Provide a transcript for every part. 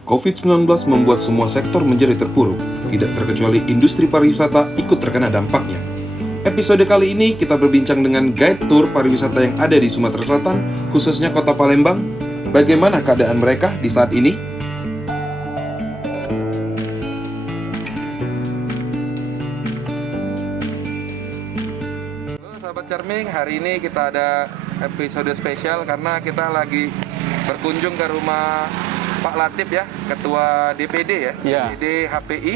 COVID-19 membuat semua sektor menjadi terpuruk, tidak terkecuali industri pariwisata ikut terkena dampaknya. Episode kali ini kita berbincang dengan guide tour pariwisata yang ada di Sumatera Selatan, khususnya Kota Palembang. Bagaimana keadaan mereka di saat ini? Halo sahabat Charming, hari ini kita ada episode spesial karena kita lagi berkunjung ke rumah Pak Latif ya, Ketua DPD ya, Ya. DPD HPI.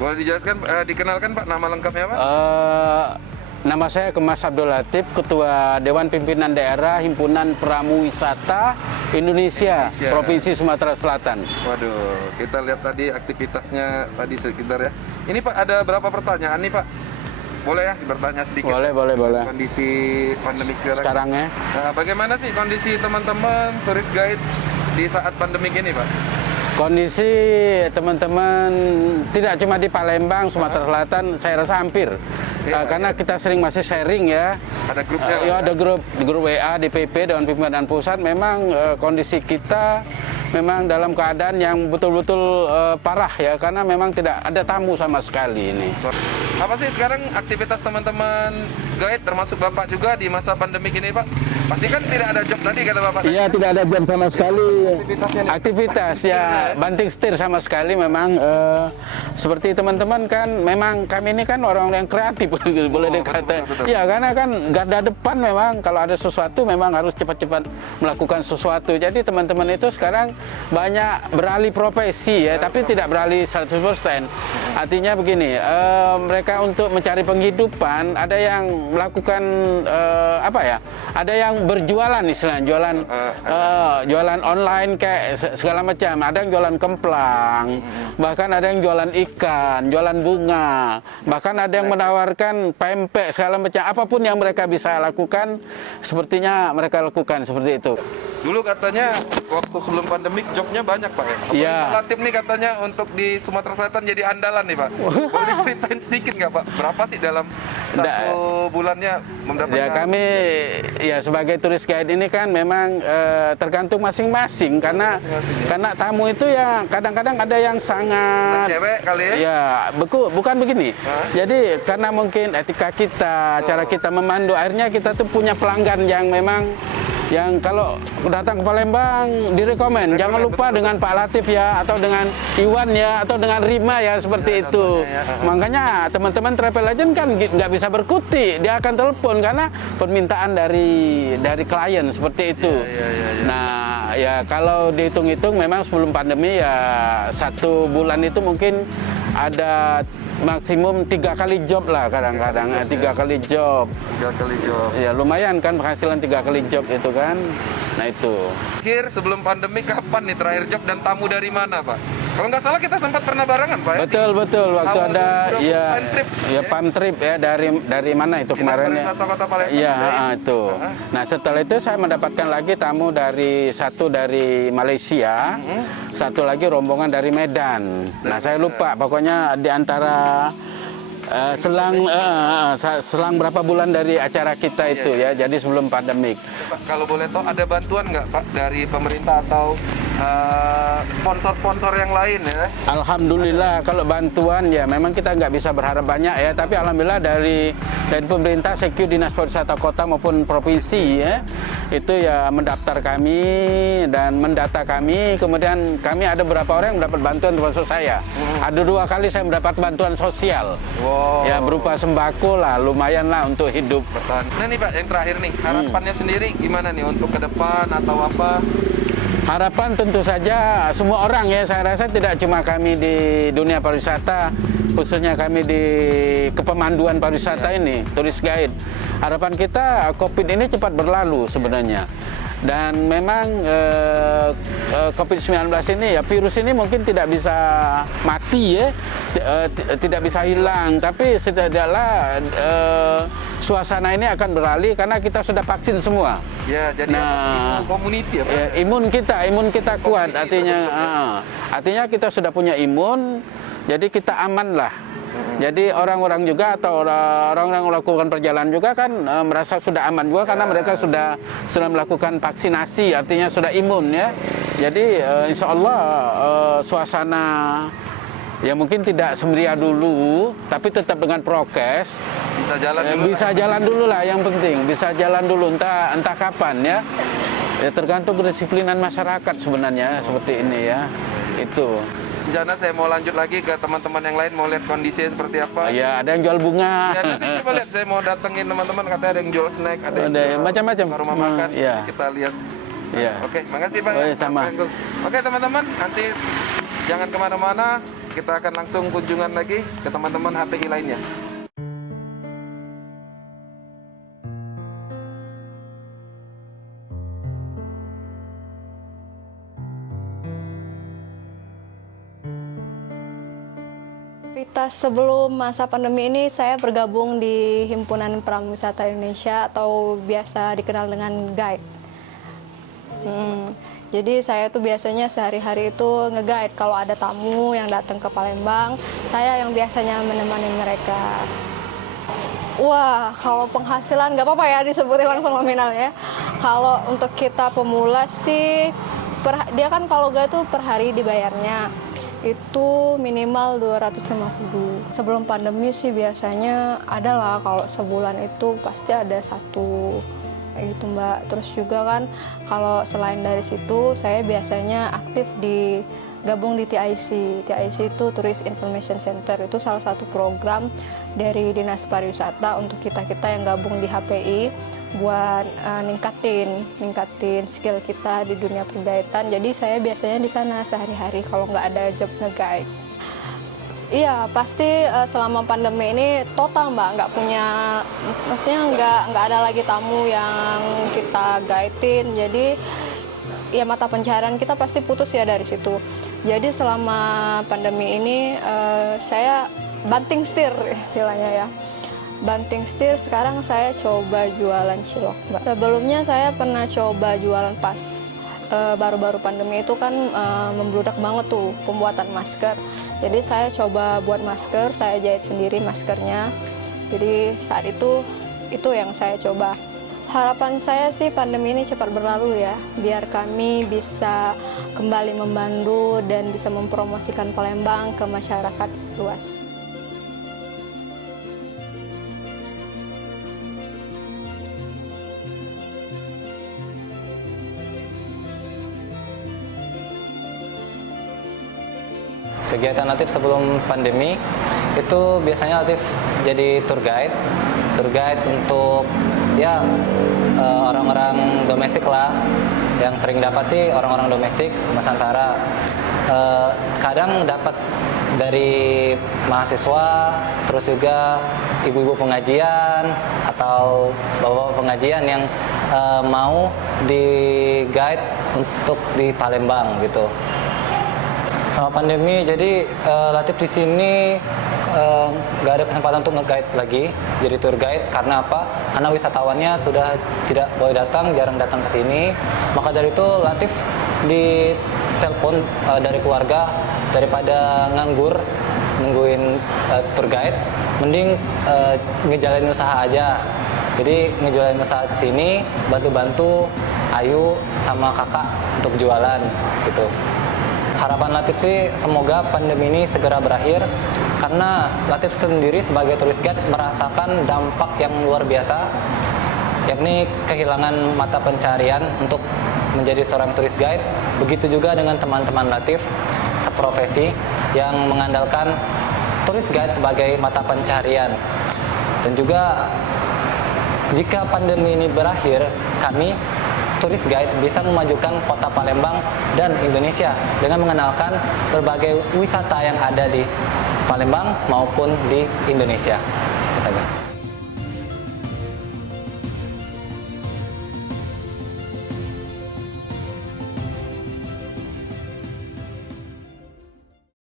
Boleh dijelaskan, dikenalkan Pak, nama lengkapnya Pak? Nama saya Kemas Abdul Latif, Ketua Dewan Pimpinan Daerah Himpunan Pramu Wisata Indonesia, Provinsi Sumatera Selatan. Waduh, kita lihat tadi aktivitasnya tadi sekitar ya. Ini Pak, ada berapa pertanyaan nih Pak? Boleh ya bertanya sedikit? Boleh. Kondisi pandemi Sekarang ya. Nah, bagaimana sih kondisi teman-teman turis guide di saat pandemi ini Pak? Kondisi teman-teman tidak cuma di Palembang, Sumatera Selatan, saya rasa hampir. Karena kita sering masih sharing ya. Ada grupnya? Ya, ada grup WA, DPP, Dewan Pimpinan Pusat. Memang kondisi kita memang dalam keadaan yang betul-betul parah ya, karena memang tidak ada tamu sama sekali ini. Apa sih sekarang aktivitas teman-teman guide, termasuk Bapak juga di masa pandemi ini Pak? Pasti kan tidak ada job tadi kata Bapak? Iya, tidak ada jam sama sekali. Aktivitas Ya, banting setir sama sekali memang. Seperti teman-teman kan, memang kami ini kan orang yang kreatif, boleh dikata. betul. Ya, karena kan garda depan memang kalau ada sesuatu memang harus cepat-cepat melakukan sesuatu. Jadi teman-teman itu sekarang banyak beralih profesi ya, tapi tidak beralih 100%. Artinya begini, mereka untuk mencari penghidupan, ada yang melakukan apa ya? Ada yang berjualan istilahnya, jualan online kayak segala macam. Ada yang jualan kemplang, bahkan ada yang jualan ikan, jualan bunga, bahkan ada yang menawarkan pempek segala macam. Apapun yang mereka bisa lakukan, sepertinya mereka lakukan seperti itu. Dulu katanya waktu sebelum pandemik jobnya banyak Pak ya? Iya. Pak Latif nih katanya untuk di Sumatera Selatan jadi andalan nih Pak. Boleh diceritain sedikit nggak Pak? Berapa sih dalam satu bulannya mendapatkan? Ya kami ya sebagai turis guide ini kan memang tergantung masing-masing karena tamu itu ya kadang-kadang ada yang sangat cewek kali ya? Ya bukan begini. Jadi karena mungkin etika kita, cara kita memandu, akhirnya kita tuh punya pelanggan yang memang yang kalau datang ke Palembang direkomend, jangan lupa dengan Pak Latif ya, atau dengan Iwan ya, atau dengan Rima ya, seperti itu. Makanya teman-teman travel agent kan nggak bisa berkutik, dia akan telepon karena permintaan dari klien seperti itu. Nah ya kalau dihitung-hitung memang sebelum pandemi ya 1 bulan itu mungkin ada maksimum 3 kali job lah kadang-kadang. 3 kali job. 3 kali job. Ya lumayan kan penghasilan 3 kali job itu kan. Nah itu. Akhir sebelum pandemi kapan nih terakhir job dan tamu dari mana Pak? Kalau nggak salah kita sempat pernah barengan Pak ya? Betul. Waktu Tahun ada 2020 ya Palm Trip. Palm Trip ya dari mana itu kemarin ya? Kota Palembang. Iya itu. Nah setelah itu saya mendapatkan lagi tamu satu dari Malaysia, satu lagi rombongan dari Medan. Nah saya lupa pokoknya di antara selang berapa bulan dari acara kita itu ya, jadi sebelum pandemik. Pak, kalau boleh tahu ada bantuan nggak Pak dari pemerintah atau sponsor-sponsor yang lain ya? Alhamdulillah kalau bantuan ya memang kita nggak bisa berharap banyak ya, tapi alhamdulillah dari pemerintah, Sekyu, Dinas Pariwisata Kota maupun provinsi ya, itu ya mendaftar kami dan mendata kami, kemudian kami ada beberapa orang yang mendapat bantuan termasuk saya. Ada 2 kali saya mendapat bantuan sosial. Ya berupa sembako lah, lumayan lah untuk hidup. Nah nih Pak, yang terakhir nih, harapannya sendiri gimana nih untuk ke depan atau apa? Harapan tentu saja semua orang ya, saya rasa tidak cuma kami di dunia pariwisata, khususnya kami di kepemanduan pariwisata ini, turis guide. Harapan kita COVID ini cepat berlalu sebenarnya. Dan memang COVID-19 ini ya, virus ini mungkin tidak bisa mati ya, tidak bisa hilang, tapi setidaknya suasana ini akan beralih karena kita sudah vaksin semua. Ya, jadi community ya, Pak? Ya, imun kita kuat, artinya kita sudah punya imun, jadi kita aman lah. Jadi orang-orang juga atau orang-orang melakukan perjalanan juga kan merasa sudah aman juga karena mereka sudah melakukan vaksinasi, artinya sudah imun ya. Jadi insya Allah suasana ya mungkin tidak semeriah dulu, tapi tetap dengan prokes. Bisa jalan dulu. Bisa jalan dulu lah, yang penting bisa jalan dulu entah kapan ya. Ya tergantung kedisiplinan masyarakat sebenarnya seperti ini ya. Itu. Rencana saya mau lanjut lagi ke teman-teman yang lain, mau lihat kondisinya seperti apa. Ya ada yang jual bunga. Ya, nanti coba lihat, saya mau datengin teman-teman, katanya ada yang jual snack, ada yang jual macam-macam rumah makan. ya. Kita lihat. Ya. Oke, makasih Pak. Oh, ya, sama. Oke teman-teman, nanti jangan kemana-mana, kita akan langsung kunjungan lagi ke teman-teman HPI lainnya. Aktivitas sebelum masa pandemi ini saya bergabung di Himpunan Prawisata Indonesia atau biasa dikenal dengan guide. Jadi saya tuh biasanya sehari-hari itu nge-guide kalau ada tamu yang datang ke Palembang, saya yang biasanya menemani mereka. Wah, kalau penghasilan nggak apa-apa ya disebutin langsung nominal ya. Kalau untuk kita pemula sih, dia kan kalau guide tuh per hari dibayarnya itu minimal 250. Sebelum pandemi sih biasanya adalah kalau sebulan itu pasti ada satu kayak gitu Mbak. Terus juga kan kalau selain dari situ saya biasanya aktif gabung di TIC. TIC itu Tourist Information Center, itu salah satu program dari Dinas Pariwisata untuk kita-kita yang gabung di HPI buat ningkatin skill kita di dunia pergaitan. Jadi saya biasanya di sana sehari-hari kalau nggak ada job nge-guide. Iya, pasti selama pandemi ini total Mbak, nggak punya, maksudnya nggak ada lagi tamu yang kita guidein. Jadi ya mata pencaharian kita pasti putus ya dari situ. Jadi selama pandemi ini saya banting setir istilahnya ya. Banting setir, sekarang saya coba jualan cilok Mbak. Sebelumnya saya pernah coba jualan pas baru-baru pandemi itu kan membludak banget tuh pembuatan masker. Jadi saya coba buat masker, saya jahit sendiri maskernya. Jadi saat itu yang saya coba. Harapan saya sih pandemi ini cepat berlalu ya, biar kami bisa kembali membantu dan bisa mempromosikan Palembang ke masyarakat luas. Kegiatan Latif sebelum pandemi itu biasanya Latif jadi tour guide untuk ya orang-orang domestik lah. Yang sering dapat sih orang-orang domestik Nusantara. Kadang dapat dari mahasiswa, terus juga ibu-ibu pengajian atau bapak-bapak pengajian yang mau di guide untuk di Palembang gitu. Sama pandemi, jadi Latif di sini nggak ada kesempatan untuk nge-guide lagi, jadi tour guide. Karena apa? Karena wisatawannya sudah tidak boleh datang, jarang datang ke sini. Maka dari itu Latif ditelepon dari keluarga, daripada nganggur nungguin tour guide, mending ngejalanin usaha aja. Jadi ngejalanin usaha ke sini, bantu-bantu Ayu sama kakak untuk jualan gitu. Harapan Latif sih semoga pandemi ini segera berakhir, karena Latif sendiri sebagai tourist guide merasakan dampak yang luar biasa, yakni kehilangan mata pencarian untuk menjadi seorang tourist guide. Begitu juga dengan teman-teman Latif seprofesi yang mengandalkan tourist guide sebagai mata pencarian. Dan juga jika pandemi ini berakhir, kami tourist guide bisa memajukan kota Palembang dan Indonesia dengan mengenalkan berbagai wisata yang ada di Palembang maupun di Indonesia. Itu saja.